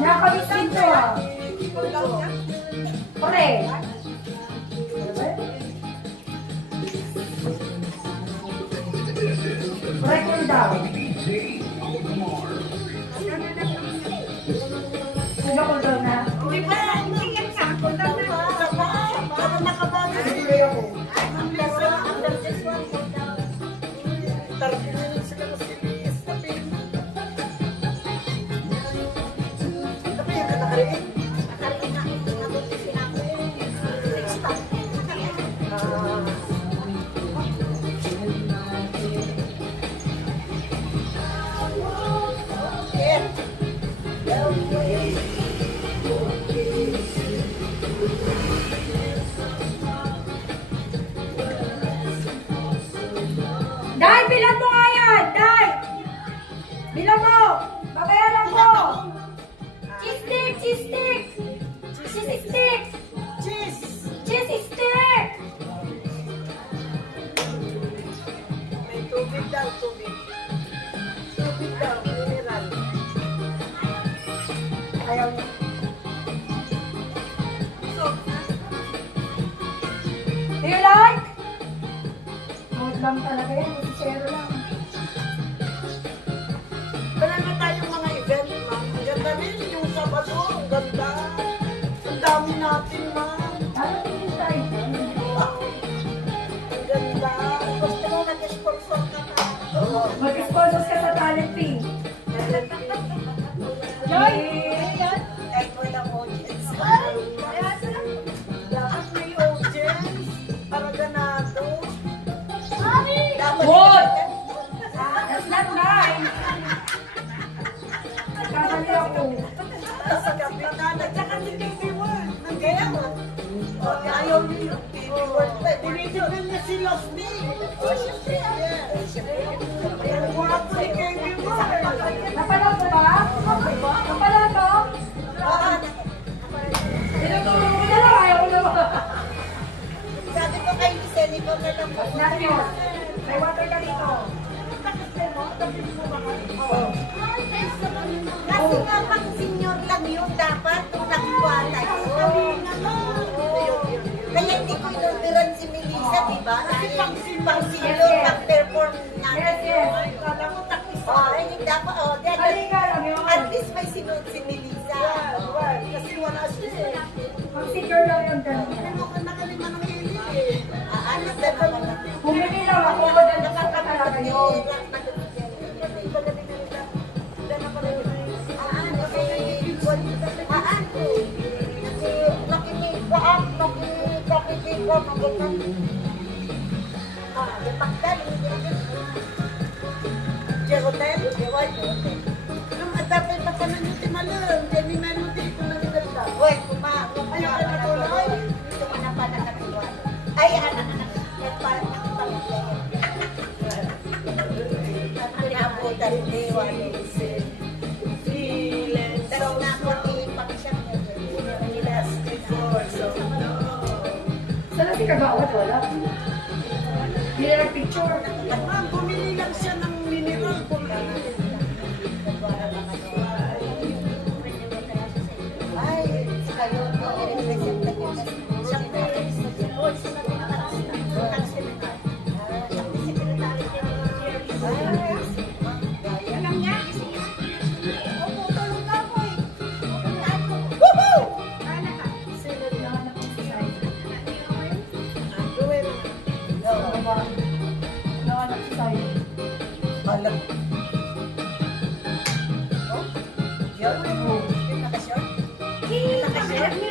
Nakakabis dito ah. Pre. Pre ko daw. Sino ko daw na? Di ba? Hindi yan sa ako daw na. Para nakabali. Hindi ako. Tarpinin sila na sinis. Tapi yung kanakarin. Dai, bilang mo nga yan! Dai! Bilang mo! Babayaran ko! Cheese stick! Cheese stick! Cheese stick! Cheese! Cheese stick! May tubig daw, tubig. Tubig daw, mineral. Ayaw niya. Do you like? Mood lang talaga yan. Zero lang. Wala na tayong mga event, ma'am. Ang ganda rin yung Sabado. Ang ganda. Ang dami natin, ma'am. Ano tingin tayo? Ang ganda. Gusto mo mag-sponsor ka pa. Mag-sponsors ka sa talent fee. Joy! Kahit walang audience. Lahat may audience. Para ganado. Dapat What? That's not nice. Nagkamali ako. sa kapitan at saka si TV World. Ang gaya mo. Ayaw niyo yung TV World. Tinitignan niya si Lofty. Siyempre. Ang guwapo ni TV World. Napanood mo ba? Napanood mo? Ah, Tinuturo ko na lang. Ayaw ko na ba? sabi ko kay Giselle, ikaw na lang. Not yun. May water ka dito. Kasi nga pang senior lang yun, dapat kung nagwalay. Kaya hindi ko inundiran si Melissa, di ba? Kasi pang senior, pag-perform natin. Yes. Kala ko takis. Hindi dapat. Halika lang yun. At least may sinunod si Melissa. Kasi wala siya eh. Mag-secure lang yun kanina. Ano ko nakalima ng hili eh. Ano na naman? Bumili lang ako. Nakaka talaga yun. Jerotel? Nung atapay pa ka na nyo timalang, Jenny Melody, kung nagdalda. Uy, ayaw ka na tuloy. Gusto mo na pa nakatuwa. Ay, anak. Yan pa, nakapamilya. Nakabutan ni Walese. Pero na ako ipakisyak niya. Nilas before, so no. Sana si Kagawad wala. Hindi na nag-picture. Ma'am, bumili lang siya ng mineral. Ay, kayo po, i-represent na yun. Siya po, Nahanap si Sayo. alam. Oh? Yun? Yung nakashort? Yung nakashort?